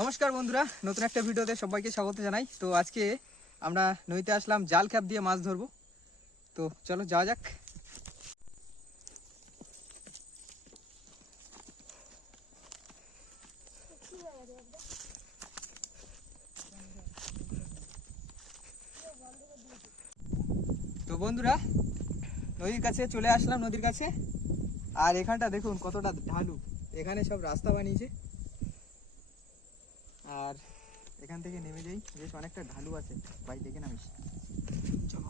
নমস্কার বন্ধুরা, নতুন একটা ভিডিওতে সবাইকে স্বাগত জানাই। তো আজকে আমরা নদীতে আসলাম, জাল খ্যাপ দিয়ে মাছ ধরবো। তো চলো যাওয়া যাক। তো বন্ধুরা, নদীর কাছে চলে আসলাম, নদীর কাছে। আর এখানটা দেখুন কতটা ঢালু। এখানে সব রাস্তা বানিয়েছে আর এখান থেকে নেমে যাই। বেশ অনেকটা ঢালু আছে। ভাই দেখে নামিস। চলো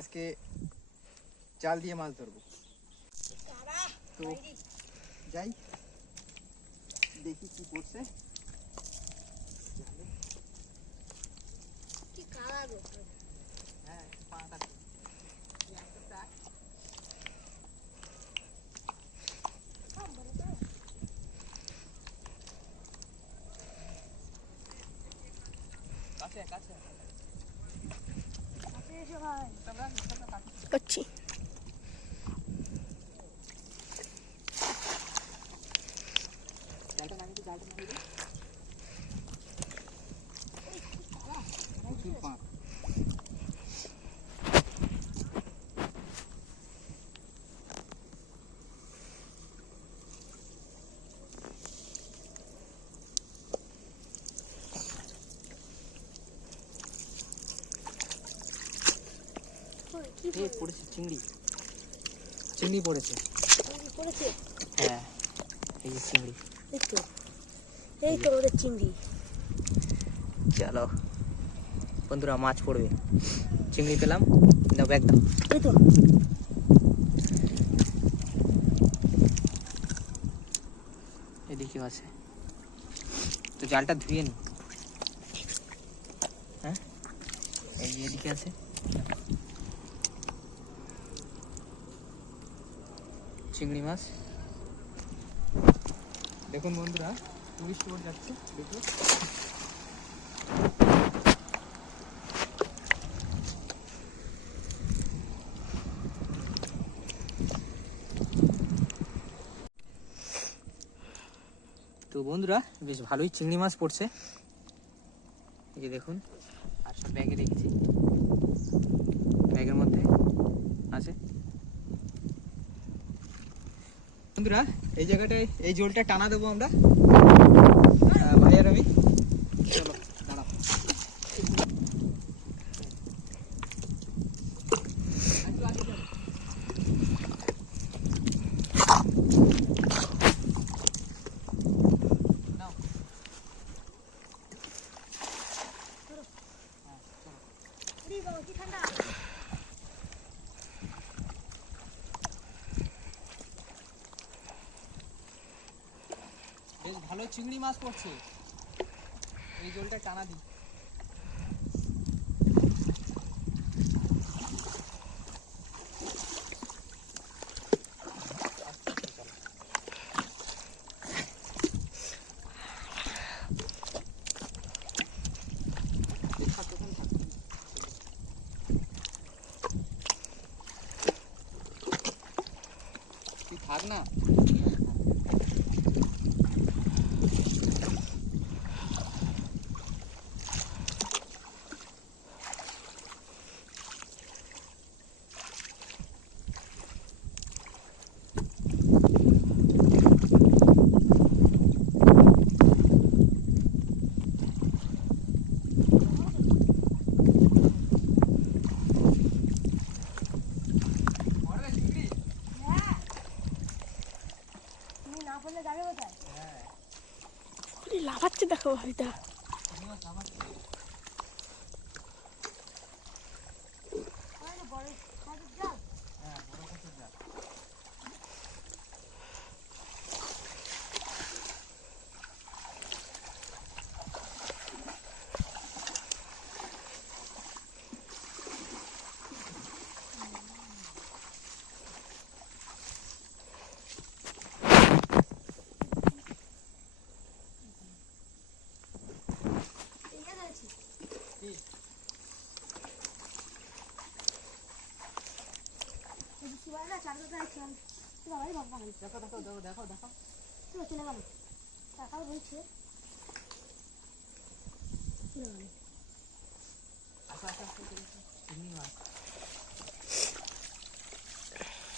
আজকে জাল দিয়ে মাছ ধরবো। তো যাই দেখি কি করছে। হ্যাঁ পাটা। করছি। জালটা নামিয়ে জালটা নামিয়ে এই পড়েছে চিংড়ি। চিংড়ি পড়েছে। করেছে হ্যাঁ এই যে চিংড়ি। এই তো এই তো ওদের চিংড়ি। চলো বন্ধুরা মাছ পড়বে। চিংড়ি পেলাম দাও ব্যাগ দাও এই তো। এদিকেও আছে। তো জালটা ধুয়ে নি। হ্যাঁ এই যে এদিকে আছে। চিংড়ি মাছ। দেখুন বন্ধুরা টুরিস্ট বোট যাচ্ছে দেখুন। তো বন্ধুরা বেশ ভালোই চিংড়ি মাছ পড়ছে। এই যে দেখুন আর সব ব্যাগে রেখেছি ব্যাগের মধ্যে আছে। বন্ধুরা এই জায়গাটায় এই জলটা টানা দেবো আমরা। ভাইয়ার আমি। চলো। ভালো চিংড়ি মাছ পড়ছে। এই জলটা টানা দিই। থাক না। লাফাচ্ছে দেখো ভাবিটা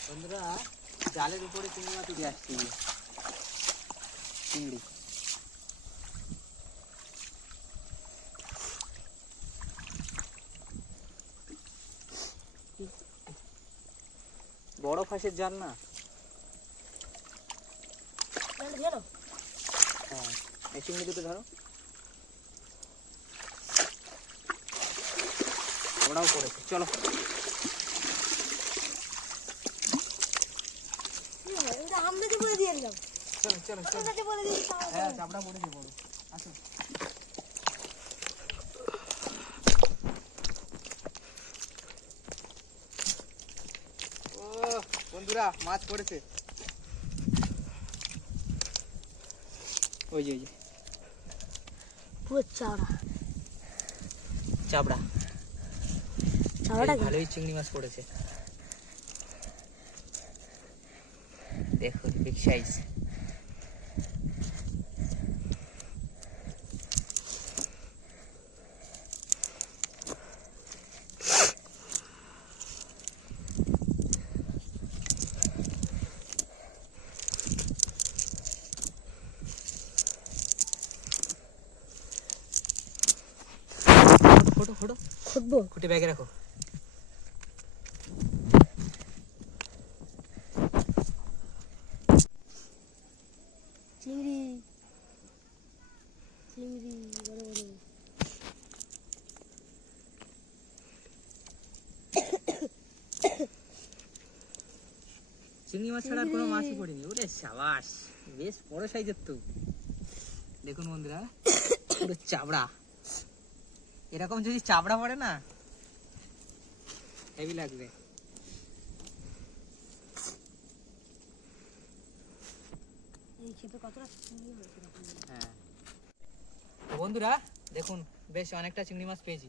বন্ধুরা জালের উপরে চিংড়ি মাছ উঠে আসছি। চিংড়ি। বড় ফাঁসের জাল না? হ্যাঁ এই চিংড়ি দুটো ধরো। ওরাও পড়েছে চলো। চলো চলো চলো। হ্যাঁ চাপড়া পড়েছে বড়। আসো। বন্ধুরা মাছ পড়েছে। ওই যে ওই যে। পুরো চাবড়া। চাবড়া। চাবড়া ভালোই চিংড়ি মাছ পড়েছে। দেখুন বিগ সাইজ ফটো খুঁটে ব্যাগে রাখো চিংড়ি চিংড়ি বড় বড় চিংড়ি মাছ ছাড়া আর কোনো মাছই পড়েনি ওরে সাবাস বেশ বড় সাইজের তো দেখুন বন্ধুরা পুরো চাবড়া এরকম যদি চাবড়া পড়ে না? হেভি লাগবে। হ্যাঁ। বন্ধুরা দেখুন বেশ অনেকটা চিংড়ি মাছ পেয়েছি।